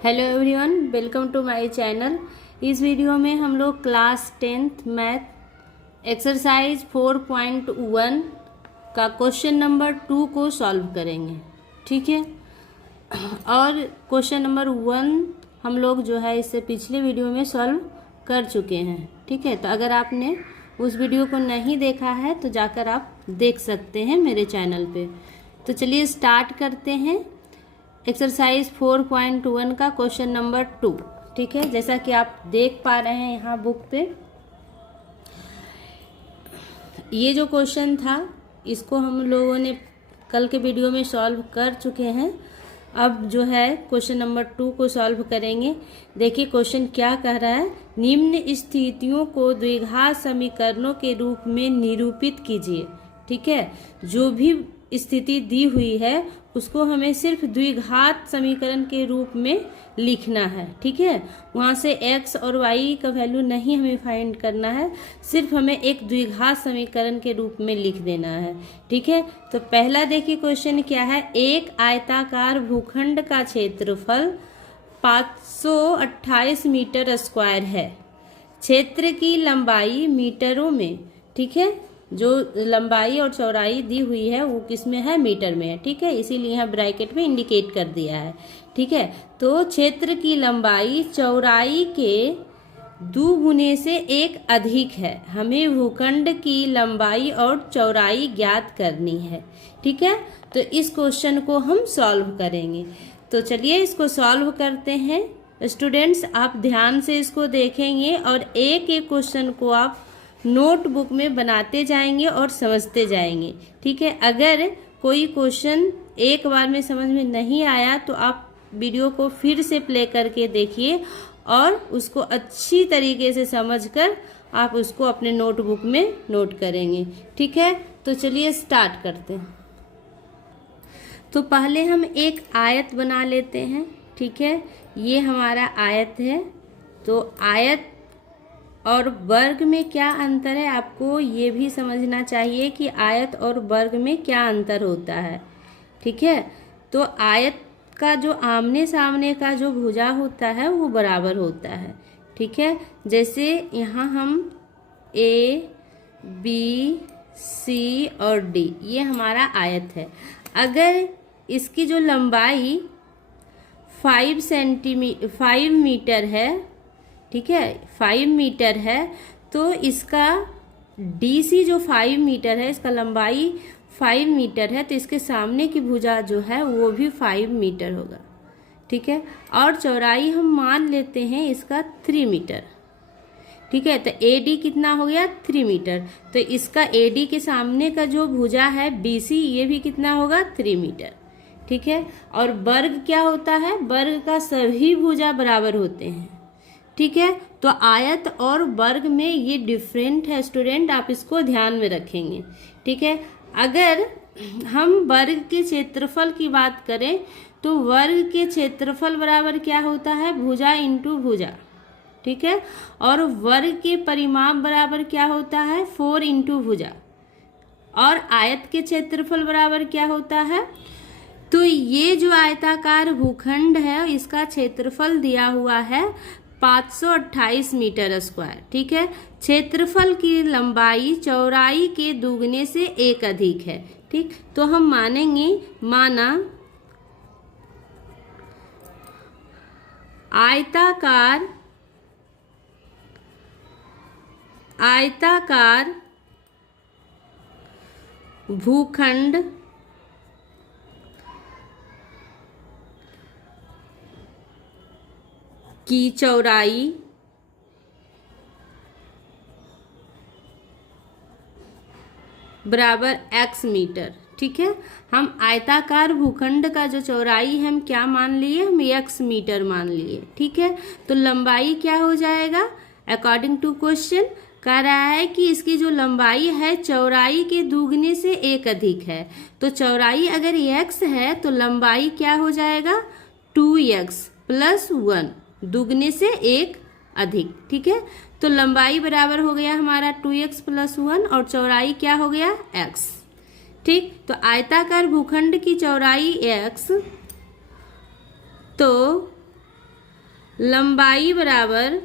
Hello everyone, welcome to my channel. इस video में हम लोग क्लास 10th मैथ एक्सरसाइज 4.1 का क्वेश्चन नंबर 2 को सॉल्व करेंगे। ठीक है, और क्वेश्चन नंबर 1 हम लोग जो है इससे पिछले वीडियो में सॉल्व कर चुके हैं। ठीक है, तो अगर आपने उस वीडियो को नहीं देखा है तो जाकर आप देख सकते हैं मेरे चैनल पे। तो चलिए स्टार्ट करते हैं एक्सरसाइज 4.1 का क्वेश्चन नंबर 2। ठीक है, जैसा कि आप देख पा रहे हैं यहाँ बुक पे, ये जो क्वेश्चन था इसको हम लोगों ने कल के वीडियो में सॉल्व कर चुके हैं। अब जो है क्वेश्चन नंबर 2 को सॉल्व करेंगे। देखिए क्वेश्चन क्या कह रहा है, निम्न स्थितियों को द्विघात समीकरणों के रूप में निरूपित कीजिए। ठीक है, जो भी स्थिति दी हुई है उसको हमें सिर्फ द्विघात समीकरण के रूप में लिखना है। ठीक है, वहाँ से x और y का वैल्यू नहीं हमें फाइंड करना है, सिर्फ हमें एक द्विघात समीकरण के रूप में लिख देना है। ठीक है, तो पहला देखिए क्वेश्चन क्या है, एक आयताकार भूखंड का क्षेत्रफल 528 मीटर स्क्वायर है। क्षेत्र की लंबाई मीटरों में, ठीक है, जो लंबाई और चौड़ाई दी हुई है वो किस में है, मीटर में है। ठीक है, इसीलिए यहाँ ब्रैकेट में इंडिकेट कर दिया है। ठीक है, तो क्षेत्र की लंबाई चौड़ाई के 2 गुने से 1 अधिक है। हमें भूखंड की लंबाई और चौड़ाई ज्ञात करनी है। ठीक है, तो इस क्वेश्चन को हम सॉल्व करेंगे। तो चलिए इसको सॉल्व करते हैं। स्टूडेंट्स, आप ध्यान से इसको देखेंगे और एक एक क्वेश्चन को आप नोटबुक में बनाते जाएंगे और समझते जाएंगे। ठीक है, अगर कोई क्वेश्चन एक बार में समझ में नहीं आया तो आप वीडियो को फिर से प्ले करके देखिए और उसको अच्छी तरीके से समझकर आप उसको अपने नोटबुक में नोट करेंगे। ठीक है, तो चलिए स्टार्ट करते हैं। तो पहले हम एक आयत बना लेते हैं। ठीक है, ये हमारा आयत है। तो आयत और वर्ग में क्या अंतर है, आपको ये भी समझना चाहिए कि आयत और वर्ग में क्या अंतर होता है। ठीक है, तो आयत का जो आमने सामने का जो भुजा होता है वो बराबर होता है। ठीक है, जैसे यहाँ हम A, B, C और D, ये हमारा आयत है। अगर इसकी जो लंबाई 5 मीटर है, ठीक है, 5 मीटर है, तो इसका DC जो 5 मीटर है, इसका लंबाई 5 मीटर है, तो इसके सामने की भुजा जो है वो भी 5 मीटर होगा। ठीक है, और चौड़ाई हम मान लेते हैं इसका 3 मीटर। ठीक है, तो AD कितना हो गया, 3 मीटर। तो इसका AD के सामने का जो भुजा है BC, ये भी कितना होगा, 3 मीटर। ठीक है, और वर्ग क्या होता है, वर्ग का सभी भुजा बराबर होते हैं। ठीक है, तो आयत और वर्ग में ये डिफरेंट है स्टूडेंट, आप इसको ध्यान में रखेंगे। ठीक है, अगर हम वर्ग के क्षेत्रफल की बात करें तो वर्ग के क्षेत्रफल बराबर क्या होता है, भुजा इंटू भुजा। ठीक है, और वर्ग के परिमाप बराबर क्या होता है, 4 इंटू भुजा। और आयत के क्षेत्रफल बराबर क्या होता है, तो ये जो आयताकार भूखंड है इसका क्षेत्रफल दिया हुआ है 528 मीटर स्क्वायर। ठीक है, क्षेत्रफल की लंबाई चौड़ाई के दुगने से 1 अधिक है। ठीक, तो हम मानेंगे, माना आयताकार भूखंड की चौड़ाई बराबर x मीटर। ठीक है, हम आयताकार भूखंड का जो चौड़ाई हम क्या मान लिए, हम x मीटर मान लिए। ठीक है, तो लंबाई क्या हो जाएगा, अकॉर्डिंग टू क्वेश्चन कह रहा है कि इसकी जो लंबाई है चौड़ाई के दुगने से 1 अधिक है। तो चौड़ाई अगर x है तो लंबाई क्या हो जाएगा, 2x प्लस 1, दुगने से 1 अधिक। ठीक है, तो लंबाई बराबर हो गया हमारा 2x प्लस 1 और चौड़ाई क्या हो गया, x। ठीक, तो आयताकार भूखंड की चौड़ाई x, तो लंबाई बराबर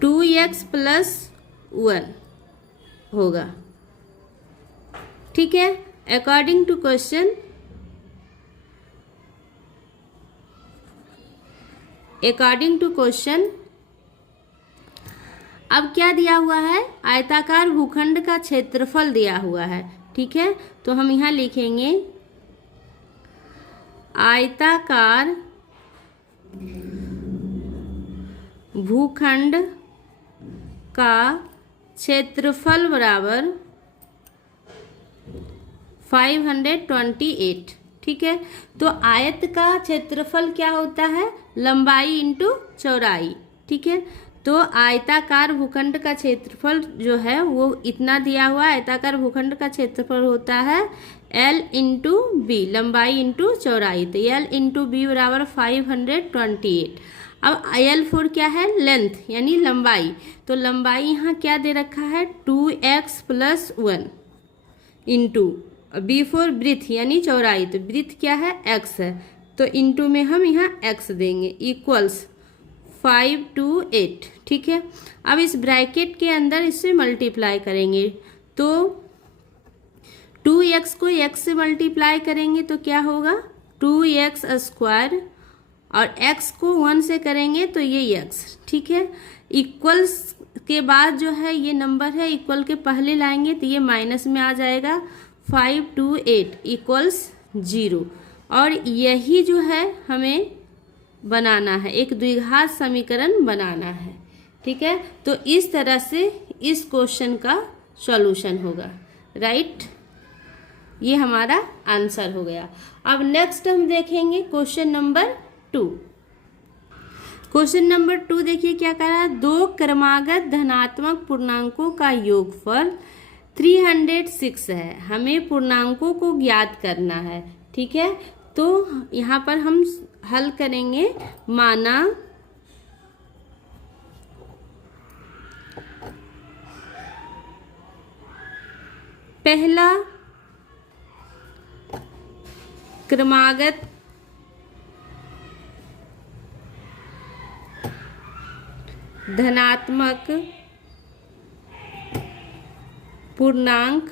2x + 1 होगा। ठीक है, अकॉर्डिंग टू क्वेश्चन, अब क्या दिया हुआ है, आयताकार भूखंड का क्षेत्रफल दिया हुआ है। ठीक है, तो हम यहाँ लिखेंगे आयताकार भूखंड का क्षेत्रफल बराबर 528। ठीक है, तो आयत का क्षेत्रफल क्या होता है, लंबाई इंटू चौड़ाई। ठीक है, तो आयताकार भूखंड का क्षेत्रफल जो है वो इतना दिया हुआ है। आयताकार भूखंड का क्षेत्रफल होता है L इंटू बी, लंबाई इंटू चौड़ाई। तो L इंटू बी बराबर 528। अब L4 क्या है, लेंथ यानी लंबाई। तो लंबाई यहाँ क्या दे रखा है, 2x + 1 इंटू B4 ब्रीथ यानी चौड़ाई। तो ब्रीथ क्या है, x है, तो इंटू में हम यहाँ x देंगे, इक्वल्स 528। ठीक है, अब इस ब्रैकेट के अंदर इससे मल्टीप्लाई करेंगे। तो 2x को x से मल्टीप्लाई करेंगे तो क्या होगा, 2x² और x को 1 से करेंगे तो ये x। ठीक है, इक्वल्स के बाद जो है ये नंबर है, इक्वल के पहले लाएंगे तो ये माइनस में आ जाएगा। 528 इक्वल्स 0। और यही जो है हमें बनाना है, एक द्विघात समीकरण बनाना है। ठीक है, तो इस तरह से इस क्वेश्चन का सॉल्यूशन होगा। राइट, ये हमारा आंसर हो गया। अब नेक्स्ट हम देखेंगे क्वेश्चन नंबर 2। क्वेश्चन नंबर 2 देखिए क्या कह रहा है, दो क्रमागत धनात्मक पूर्णांकों का योगफल 306 है, हमें पूर्णांकों को ज्ञात करना है। ठीक है, तो यहाँ पर हम हल करेंगे। माना पहला क्रमागत धनात्मक पूर्णांक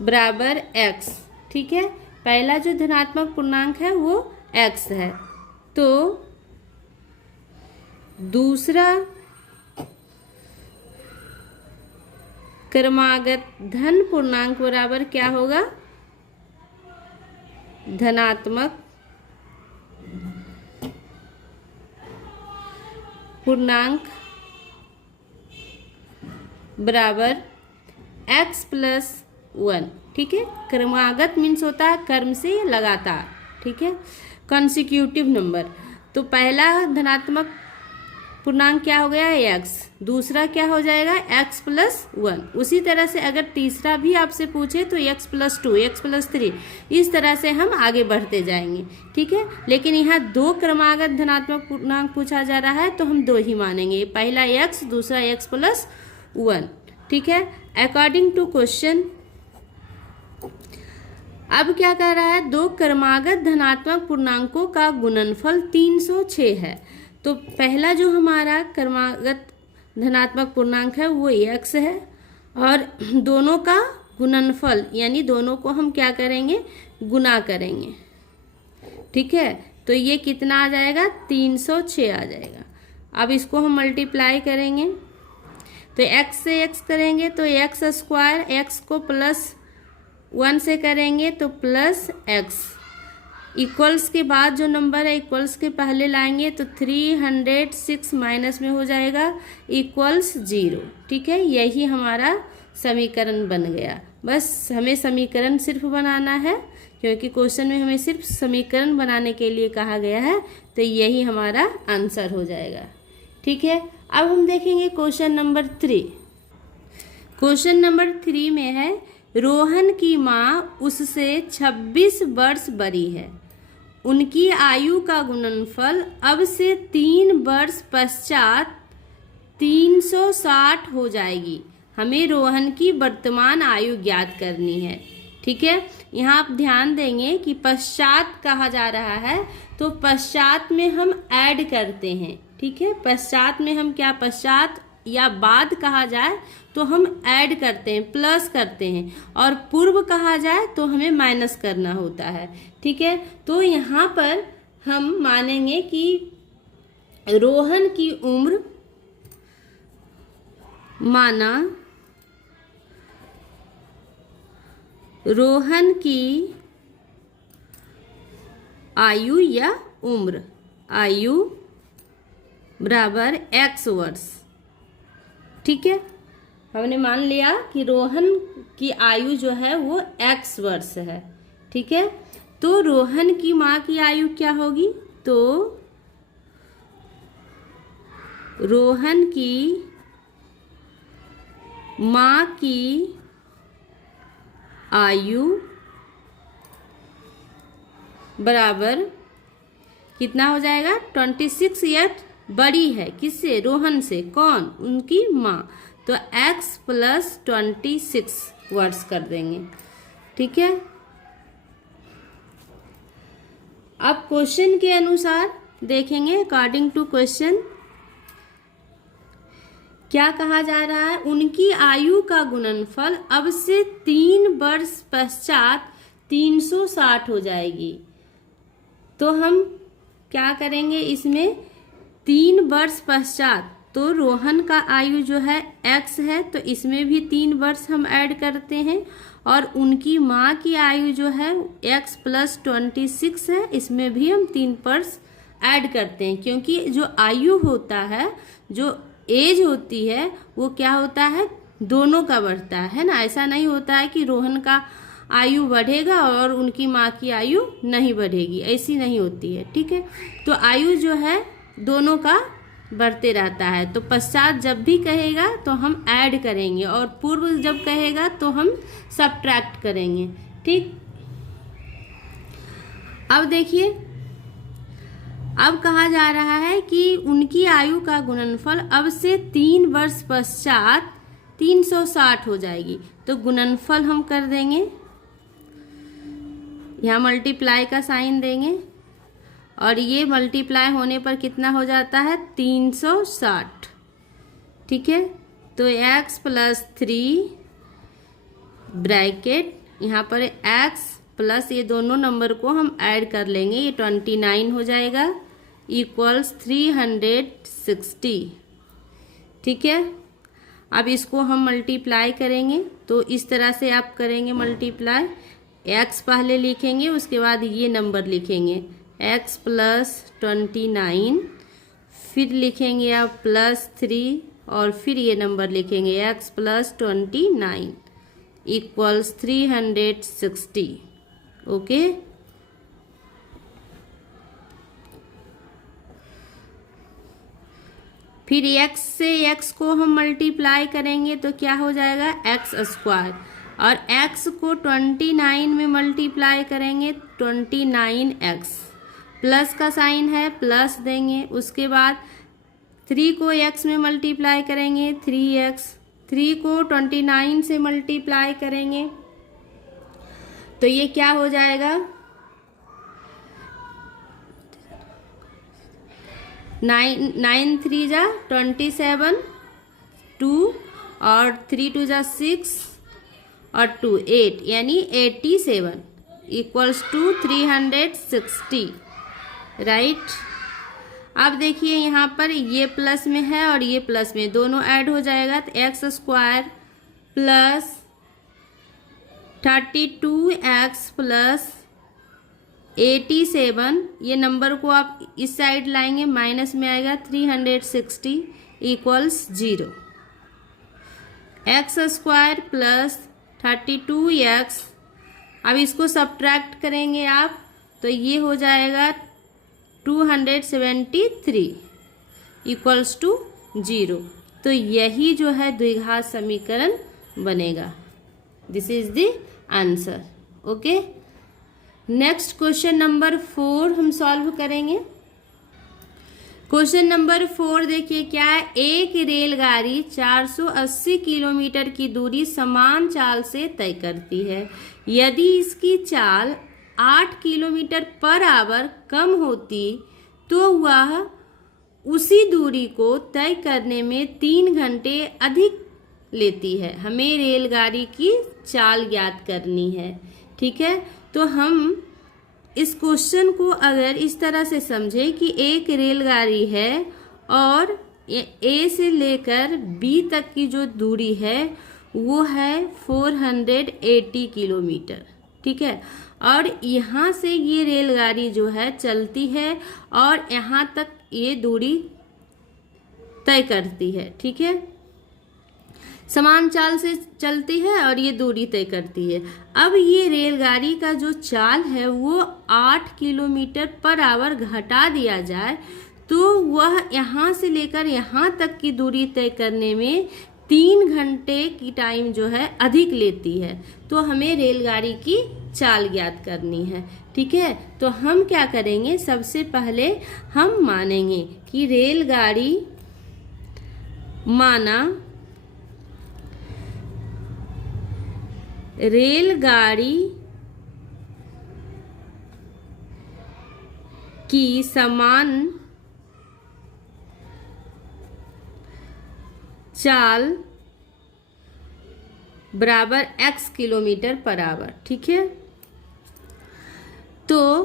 बराबर x। ठीक है, पहला जो धनात्मक पूर्णांक है वो x है, तो दूसरा क्रमागत धन पूर्णांक बराबर क्या होगा, धनात्मक पूर्णांक बराबर x + 1। ठीक है, क्रमागत मीन्स होता है क्रम से लगातार। ठीक है, कंसेक्यूटिव नंबर। तो पहला धनात्मक पूर्णांक क्या हो गया, x, दूसरा क्या हो जाएगा, x + 1। उसी तरह से अगर तीसरा भी आपसे पूछे तो x + 2, x + 3, इस तरह से हम आगे बढ़ते जाएंगे। ठीक है, लेकिन यहाँ दो क्रमागत धनात्मक पूर्णांक पूछा जा रहा है तो हम दो ही मानेंगे, पहला x, दूसरा x + 1। ठीक है, अकॉर्डिंग टू क्वेश्चन अब क्या कह रहा है, दो क्रमागत धनात्मक पूर्णांकों का गुणनफल 306 है। तो पहला जो हमारा क्रमागत धनात्मक पूर्णांक है वो x है, और दोनों का गुणनफल यानी दोनों को हम क्या करेंगे, गुना करेंगे। ठीक है, तो ये कितना आ जाएगा, 306 आ जाएगा। अब इसको हम मल्टीप्लाई करेंगे तो x से x करेंगे तो x², x को +1 से करेंगे तो +x, इक्वल्स के बाद जो नंबर है इक्वल्स के पहले लाएंगे तो 306 माइनस में हो जाएगा, इक्वल्स 0। ठीक है, यही हमारा समीकरण बन गया। बस हमें समीकरण सिर्फ बनाना है, क्योंकि क्वेश्चन में हमें सिर्फ समीकरण बनाने के लिए कहा गया है, तो यही हमारा आंसर हो जाएगा। ठीक है, अब हम देखेंगे क्वेश्चन नंबर 3। क्वेश्चन नंबर 3 में है, रोहन की माँ उससे 26 वर्ष बड़ी है, उनकी आयु का गुणनफल अब से 3 वर्ष पश्चात 360 हो जाएगी, हमें रोहन की वर्तमान आयु ज्ञात करनी है। ठीक है। यहाँ आप ध्यान देंगे कि पश्चात कहा जा रहा है, तो पश्चात में हम ऐड करते हैं, ठीक है। पश्चात में हम क्या, पश्चात या बाद कहा जाए तो हम ऐड करते हैं, प्लस करते हैं, और पूर्व कहा जाए तो हमें माइनस करना होता है, ठीक है। तो यहाँ पर हम मानेंगे कि रोहन की उम्र, माना रोहन की आयु या उम्र, आयु बराबर x वर्ष, ठीक है। हमने मान लिया कि रोहन की आयु जो है वो x वर्ष है, ठीक है। तो रोहन की माँ की आयु क्या होगी, तो रोहन की माँ की आयु बराबर कितना हो जाएगा, 26 ईयर बड़ी है, किससे, रोहन से, कौन, उनकी माँ, तो x प्लस 26 वर्ष कर देंगे, ठीक है। अब क्वेश्चन के अनुसार देखेंगे, अकॉर्डिंग टू क्वेश्चन क्या कहा जा रहा है, उनकी आयु का गुणनफल अब से 3 वर्ष पश्चात 360 हो जाएगी। तो हम क्या करेंगे इसमें, 3 वर्ष पश्चात, तो रोहन का आयु जो है x है, तो इसमें भी 3 वर्ष हम ऐड करते हैं, और उनकी माँ की आयु जो है x प्लस 26 है, इसमें भी हम 3 वर्ष ऐड करते हैं, क्योंकि जो आयु होता है, जो एज होती है, वो क्या होता है, दोनों का बढ़ता है ना। ऐसा नहीं होता है कि रोहन का आयु बढ़ेगा और उनकी माँ की आयु नहीं बढ़ेगी, ऐसी नहीं होती है, ठीक है। तो आयु जो है दोनों का बढ़ते रहता है। तो पश्चात जब भी कहेगा तो हम ऐड करेंगे, और पूर्व जब कहेगा तो हम सब्ट्रैक्ट करेंगे, ठीक। अब देखिए, अब कहा जा रहा है कि उनकी आयु का गुणनफल अब से 3 वर्ष पश्चात 360 हो जाएगी। तो गुणनफल हम कर देंगे, यहाँ मल्टीप्लाई का साइन देंगे, और ये मल्टीप्लाई होने पर कितना हो जाता है, 360, ठीक है। तो x प्लस 3 ब्रैकेट, यहाँ पर x प्लस ये दोनों नंबर को हम ऐड कर लेंगे, ये 29 हो जाएगा, इक्वल्स 360, ठीक है। अब इसको हम मल्टीप्लाई करेंगे, तो इस तरह से आप करेंगे मल्टीप्लाई, x पहले लिखेंगे, उसके बाद ये नंबर लिखेंगे x प्लस 29, फिर लिखेंगे आप प्लस 3, और फिर ये नंबर लिखेंगे x प्लस 29 इक्वल्स 360, ओके। फिर x से x को हम मल्टीप्लाई करेंगे तो क्या हो जाएगा, x स्क्वायर, और x को 29 में मल्टीप्लाई करेंगे 29x, प्लस का साइन है, प्लस देंगे। उसके बाद 3 को x में मल्टीप्लाई करेंगे 3x, 3 को 29 से मल्टीप्लाई करेंगे तो ये क्या हो जाएगा, 9 3 जा 27, 2 और 3 2 जा 6 और 2 8, यानी 87 इक्वल्स टू 360, राइट। अब देखिए यहाँ पर ये प्लस में है और ये प्लस में, दोनों ऐड हो जाएगा, तो x square plus 32x plus 87, ये नंबर को आप इस साइड लाएंगे, माइनस में आएगा 360 equals 0, x square plus 32x, अब इसको सब्ट्रैक्ट करेंगे आप तो ये हो जाएगा 273 इक्वल्स टू 0। तो यही जो है द्विघात समीकरण बनेगा। This is the answer, okay. Next question number 4 हम सॉल्व करेंगे। क्वेश्चन नंबर 4 देखिए क्या है, एक रेलगाड़ी 480 किलोमीटर की दूरी समान चाल से तय करती है। यदि इसकी चाल 8 किलोमीटर पर आवर कम होती तो वह उसी दूरी को तय करने में 3 घंटे अधिक लेती है। हमें रेलगाड़ी की चाल ज्ञात करनी है। ठीक है, तो हम इस क्वेश्चन को अगर इस तरह से समझें कि एक रेलगाड़ी है और ए से लेकर बी तक की जो दूरी है वो है 480 किलोमीटर। ठीक है, और यहाँ से ये रेलगाड़ी जो है चलती है और यहाँ तक ये दूरी तय करती है। ठीक है, समान चाल से चलती है और ये दूरी तय करती है। अब ये रेलगाड़ी का जो चाल है वो 8 किलोमीटर पर आवर घटा दिया जाए तो वह यहाँ से लेकर यहाँ तक की दूरी तय करने में 3 घंटे की टाइम जो है अधिक लेती है। तो हमें रेलगाड़ी की चाल ज्ञात करनी है। ठीक है, तो हम क्या करेंगे, सबसे पहले हम मानेंगे कि रेलगाड़ी माना रेलगाड़ी की समान चाल बराबर x किलोमीटर पर आवर। ठीक है, तो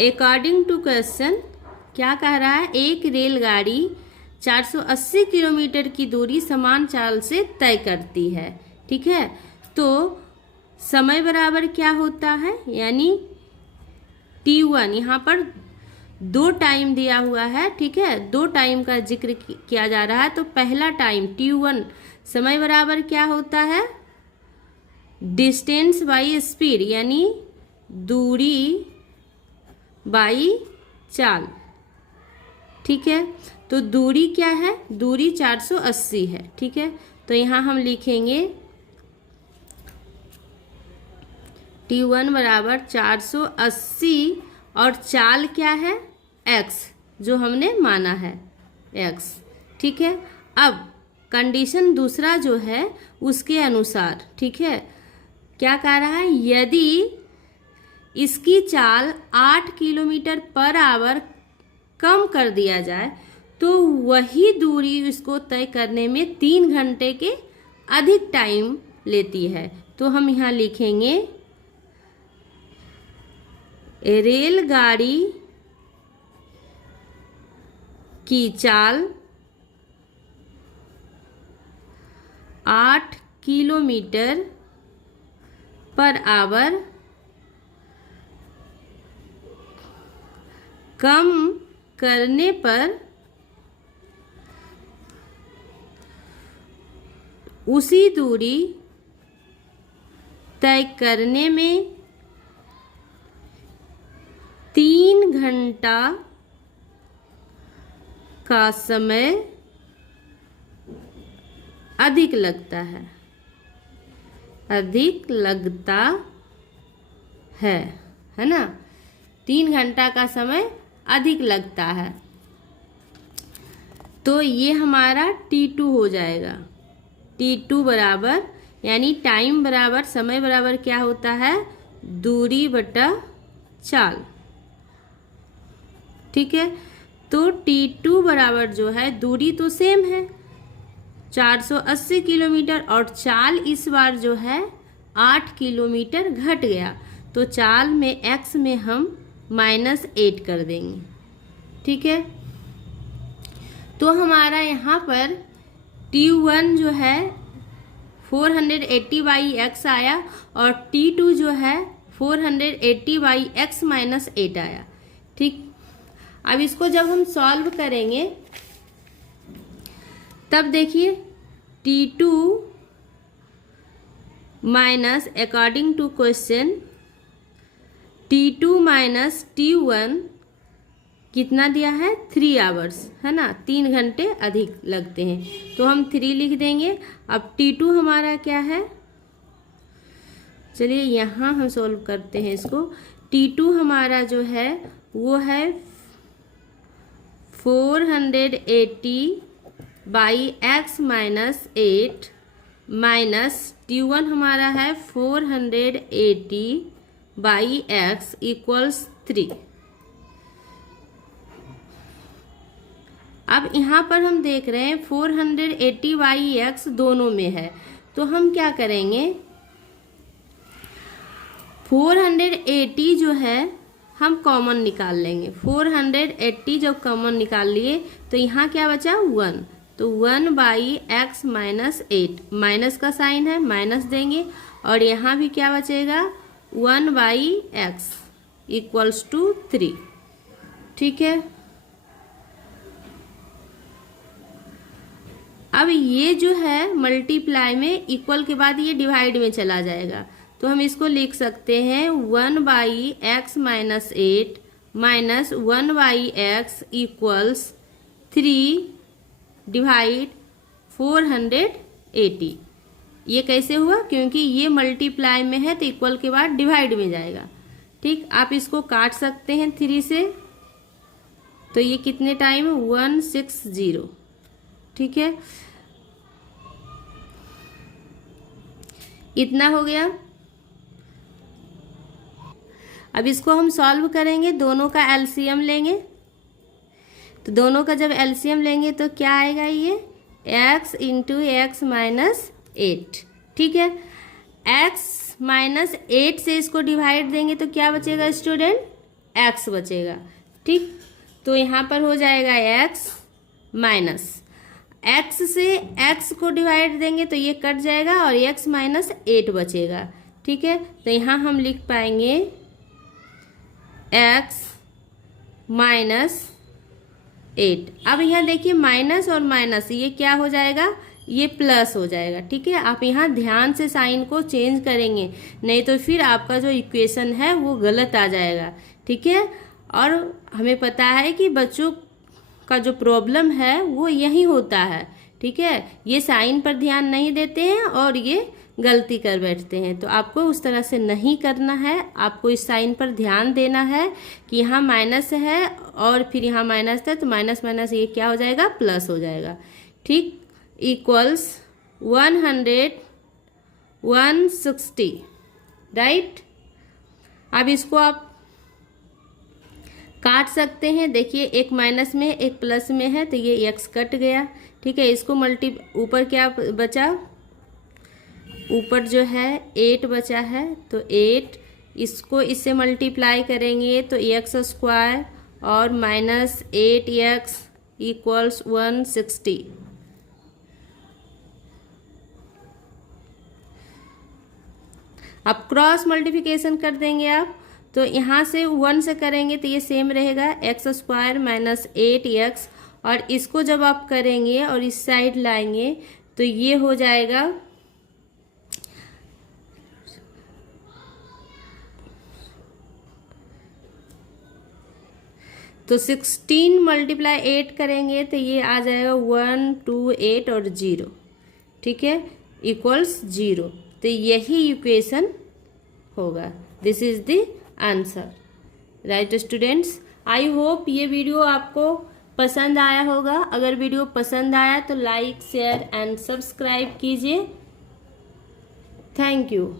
अकॉर्डिंग टू क्वेश्चन क्या कह रहा है, एक रेलगाड़ी 480 किलोमीटर की दूरी समान चाल से तय करती है। ठीक है, तो समय बराबर क्या होता है, यानी T1, यहाँ पर 2 टाइम दिया हुआ है। ठीक है, 2 टाइम का जिक्र किया जा रहा है। तो पहला टाइम T1 समय बराबर क्या होता है, डिस्टेंस बाई स्पीड, यानी दूरी बाई चाल। ठीक है, तो दूरी क्या है, दूरी 480 है। ठीक है, तो यहाँ हम लिखेंगे T1 बराबर 480 और चाल क्या है, x, जो हमने माना है x। ठीक है, अब कंडीशन दूसरा जो है उसके अनुसार, ठीक है, क्या कह रहा है, यदि इसकी चाल 8 किलोमीटर पर आवर कम कर दिया जाए तो वही दूरी इसको तय करने में 3 घंटे के अधिक टाइम लेती है। तो हम यहाँ लिखेंगे रेलगाड़ी की चाल 8 किलोमीटर पर आवर कम करने पर उसी दूरी तय करने में 3 घंटा का समय अधिक लगता है ना, 3 घंटा का समय अधिक लगता है। तो ये हमारा T2 हो जाएगा। T2 बराबर, यानी टाइम बराबर समय बराबर क्या होता है, दूरी बटा चाल। ठीक है, तो T2 बराबर जो है, दूरी तो सेम है 480 किलोमीटर और चाल इस बार जो है 8 किलोमीटर घट गया, तो चाल में x में हम -8 कर देंगे। ठीक है, तो हमारा यहाँ पर T1 जो है 480/x आया और T2 जो है 480/x - 8 आया। ठीक, अब इसको जब हम सॉल्व करेंगे तब देखिए T2 minus, according to question, T2 minus T1 कितना दिया है, 3 आवर्स, है ना, 3 घंटे अधिक लगते हैं, तो हम 3 लिख देंगे। अब T2 हमारा क्या है, चलिए यहाँ हम सोल्व करते हैं इसको। T2 हमारा जो है वो है 480/x - 8 - T1 हमारा है 480 बाई x इक्वल्स 3। अब यहाँ पर हम देख रहे हैं 480 बाई x दोनों में है, तो हम क्या करेंगे, 480 जो है हम कॉमन निकाल लेंगे। 480 जब कॉमन निकाल लिए तो यहाँ क्या बचा 1, तो 1 बाई एक्स माइनस 8, माइनस का साइन है माइनस देंगे, और यहाँ भी क्या बचेगा 1 बाई एक्स इक्वल्स टू 3। ठीक है, अब ये जो है मल्टीप्लाई में इक्वल के बाद ये डिवाइड में चला जाएगा, तो हम इसको लिख सकते हैं 1 by x minus 8 minus 1 by x equals 3 divide 480। ये कैसे हुआ, क्योंकि ये मल्टीप्लाई में है तो इक्वल के बाद डिवाइड में जाएगा। ठीक, आप इसको काट सकते हैं 3 से, तो ये कितने टाइम 160। ठीक है, इतना हो गया। अब इसको हम सॉल्व करेंगे, दोनों का एलसीएम लेंगे, तो दोनों का जब एलसीएम लेंगे तो क्या आएगा, ये x इंटू एक्स माइनस 8। ठीक है, x माइनस 8 से इसको डिवाइड देंगे तो क्या बचेगा स्टूडेंट, x बचेगा। ठीक, तो यहाँ पर हो जाएगा x माइनस x से x को डिवाइड देंगे तो ये कट जाएगा और x माइनस 8 बचेगा। ठीक है, तो यहाँ हम लिख पाएंगे x माइनस 8। अब यहाँ देखिए माइनस और माइनस ये क्या हो जाएगा, ये प्लस हो जाएगा। ठीक है, आप यहाँ ध्यान से साइन को चेंज करेंगे, नहीं तो फिर आपका जो इक्वेशन है वो गलत आ जाएगा। ठीक है, और हमें पता है कि बच्चों का जो प्रॉब्लम है वो यही होता है। ठीक है, ये साइन पर ध्यान नहीं देते हैं और ये गलती कर बैठते हैं, तो आपको उस तरह से नहीं करना है। आपको इस साइन पर ध्यान देना है कि यहाँ माइनस है और फिर यहाँ माइनस है, तो माइनस माइनस ये क्या हो जाएगा, प्लस हो जाएगा। ठीक, इक्वल्स 160। राइट, अब इसको आप काट सकते हैं। देखिए एक माइनस में एक प्लस में है, तो ये x कट गया। ठीक है, इसको ऊपर क्या बचा, ऊपर जो है 8 बचा है, तो 8 इसको इससे मल्टीप्लाई करेंगे तो x स्क्वायर और माइनस 8x इक्वल्स 160। अब क्रॉस मल्टीप्लिकेशन कर देंगे आप, तो यहाँ से 1 से करेंगे तो ये सेम रहेगा, एक्स स्क्वायर माइनस 8x, और इसको जब आप करेंगे और इस साइड लाएंगे तो ये हो जाएगा तो 16 मल्टीप्लाई 8 करेंगे तो ये आ जाएगा 1 2 8 और 0। ठीक है, इक्वल्स 0, तो यही इक्वेशन होगा। This is the answer. Right students, I hope ये वीडियो आपको पसंद आया होगा। अगर वीडियो पसंद आया तो लाइक शेयर एंड सब्सक्राइब कीजिए। Thank you.